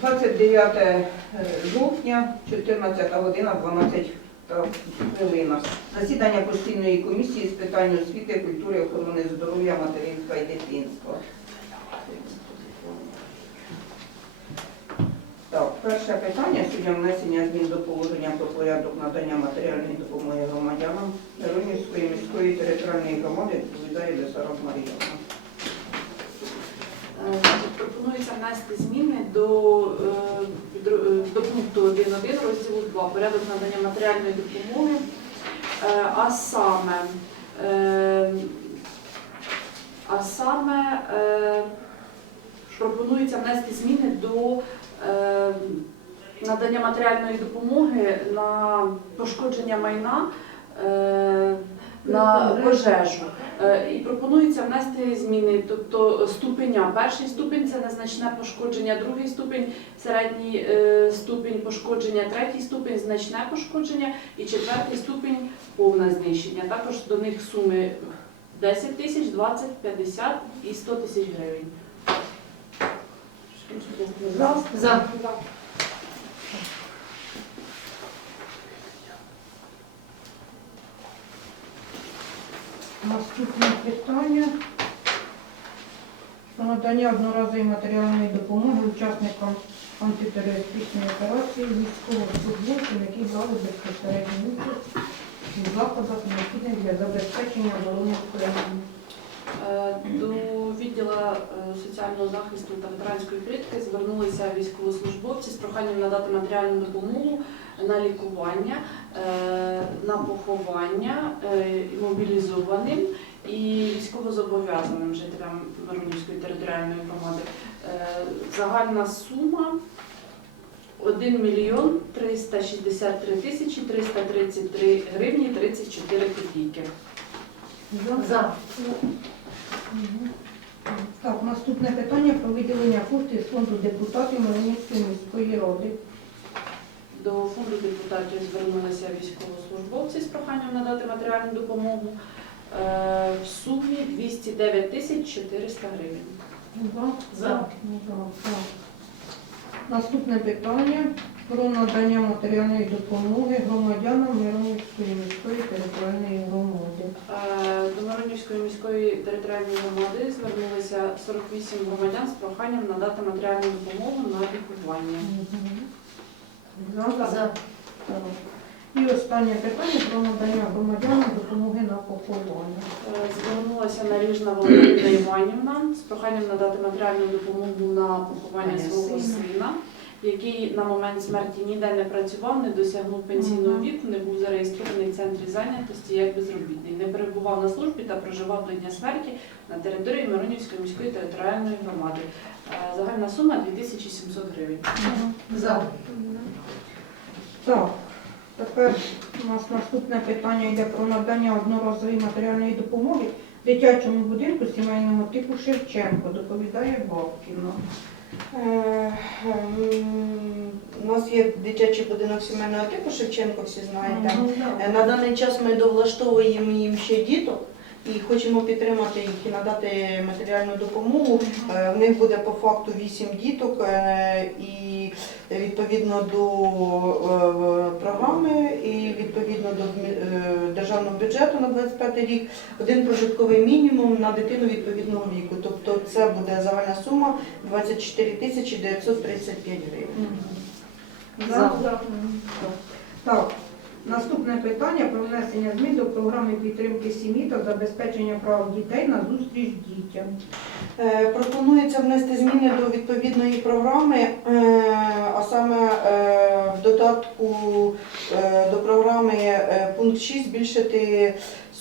29 е, жовтня, 14 година, 12 хвилина. Засідання постійної комісії з питань освіти, культури, охорони здоров'я, материнства і дитинства. Так, перше питання щодо внесення змін до положення про порядок надання матеріальної допомоги громадянам Миронівської міської територіальної громади відповідає Бесараб Мар'яна. Пропонується внести зміни до, е, е, до пункту 1.1 розділу 2 порядок надання матеріальної допомоги, Е, а саме, а саме пропонується внести зміни до надання матеріальної допомоги на пошкодження майна на пожежу. Е, І пропонується внести зміни, тобто ступеня. Перший ступень це незначне пошкодження, другий ступень середній е, ступень пошкодження, третій ступень значне пошкодження і четвертий ступень повне знищення. Також до них суми 10 тисяч, 20, 50 і 100 тисяч гривень. За. За. Наступне питання про надання одноразової матеріальної допомоги учасникам антитерористичної операції військовослужбовцям, які брали безпосередню участь у заходах необхідних для забезпечення оборони України. Е, До відділу е, соціального захисту та ветеранської політики звернулися військовослужбовці з проханням надати матеріальну допомогу на лікування, е, на поховання мобілізованим і військовозобов'язаним жителям Миронівської територіальної громади. Загальна сума 1 мільйон 363 тисячі 333 гривні 34 копійки. За. Так, наступне питання про виділення коштів з фонду депутатів Миронівської міської ради. До фонду депутатів звернулися військовослужбовці з проханням надати матеріальну допомогу е, в сумі 209 тисяч 400 гривень. За. За. За, так. Наступне питання про надання матеріальної допомоги громадянам Миронівської міської територіальної громади. Е, До міської територіальної громади звернулися 48 громадян з проханням надати матеріальну допомогу на лікування. За. За. І останнє питання про надання громадянам допомоги на поховання. Е, Звернулася наріжна Валентина Іванівна з проханням надати матеріальну допомогу на поховання свого сина. Який на момент смерті ніде не працював, не досягнув пенсійного віку, не був зареєстрований в центрі зайнятості як безробітний, не перебував на службі та проживав до дня смерті на території Миронівської міської територіальної громади. Е, Загальна сума 2700 гривень. За. Так, тепер у нас наступне питання йде про надання одноразової матеріальної допомоги дитячому будинку сімейного типу Шевченко. Доповідає Бабкіна. Е, У нас є дитячий будинок сімейного типу Шевченко, всі знаєте. Е, На даний час ми довлаштовуємо їм ще діток і хочемо підтримати їх і надати матеріальну допомогу. Е, В них буде по факту 8 діток і відповідно до е, програми і відповідно до е, державного бюджету на 25 рік один прожитковий мінімум на дитину відповідного віку. Тобто це буде загальна сума 24 тисячі 935 гривень. Так, наступне питання про внесення змін до програми підтримки сім'ї та забезпечення прав дітей на зустріч дітям. Е, Пропонується внести зміни до відповідної програми, е, а саме е, в додатку до програми пункт 6 збільшити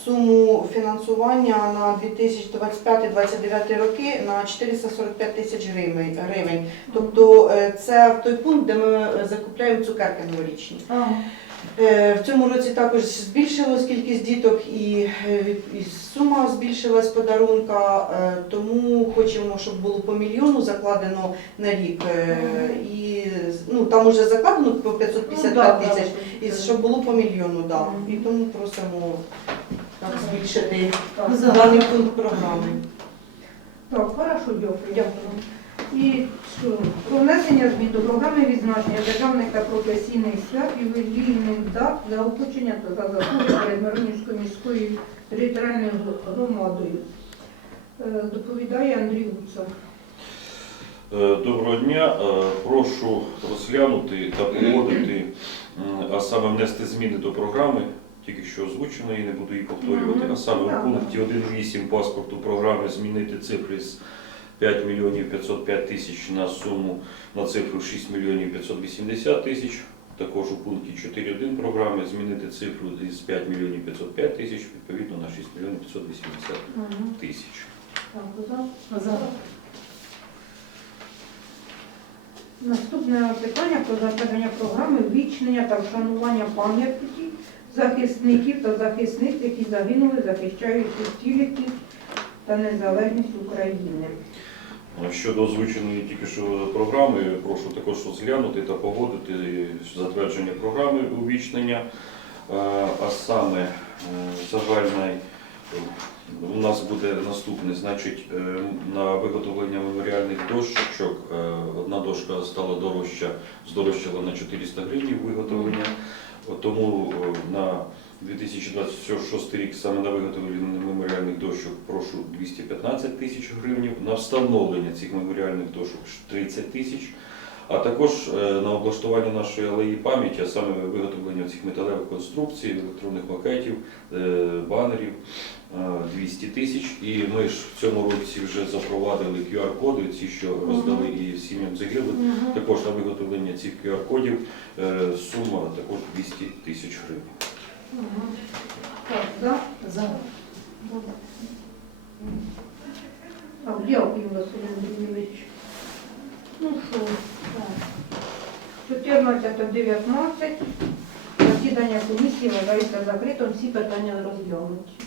суму фінансування на 2025-2029 роки на 445 тисяч гривень. Тобто це в той пункт, де ми закупляємо цукерки новорічні. Е, В цьому році також збільшилась кількість діток і, е, і сума збільшилась подарунка, е, тому хочемо, щоб було по мільйону закладено на рік. І ну, там вже закладено по 555 тисяч, і щоб було по мільйону, да. І тому просимо так, збільшити даний пункт програми. Так, хорошо, дякую. І що? Про внесення змін до програми відзначення державних та професійних свят і вільних дат для опочення та за заслуги перед Миронівською міською територіальною громадою. Е, Доповідає Андрій Гуца. Е, Доброго дня. Е, Прошу розглянути та погодити, а саме внести зміни до програми, тільки що озвученої, не буду її повторювати, а саме в пункті 1.8 паспорту програми змінити цифри з 5 мільйонів 505 тисяч на суму на цифру 6 мільйонів 580 тисяч. Також у пункті 4.1 програми змінити цифру із 5 мільйонів 505 тисяч відповідно на 6 мільйонів 580 тисяч. Наступне питання про затвердження програми вічнення та вшанування пам'яті захисників та захисниць, які загинули, захищаючи цілісність та незалежність України. Щодо озвученої тільки що програми, прошу також розглянути та погодити затвердження програми увічнення, Е, а саме е, загальний у нас буде наступне, значить, е, на виготовлення меморіальних дощок дошка стала дорожча, здорожчала на 400 гривень виготовлення, тому е, на 2026 рік саме на виготовлення меморіальних дощок прошу 215 тисяч гривень, на встановлення цих меморіальних дошок 30 тисяч, а також е, на облаштування нашої алеї пам'яті, а саме виготовлення цих металевих конструкцій, електронних макетів, е, банерів е, 200 тисяч. І ми ж в цьому році вже запровадили QR-коди, ці, що роздали і сім'ям загиблих. Також на виготовлення цих QR-кодів е, сума також 200 тисяч гривень. Так, за. За. Так, дякую, Василь Андрійович. Ну що, так. 14-19. Засідання комісії вважається закритим, всі питання розглянуті.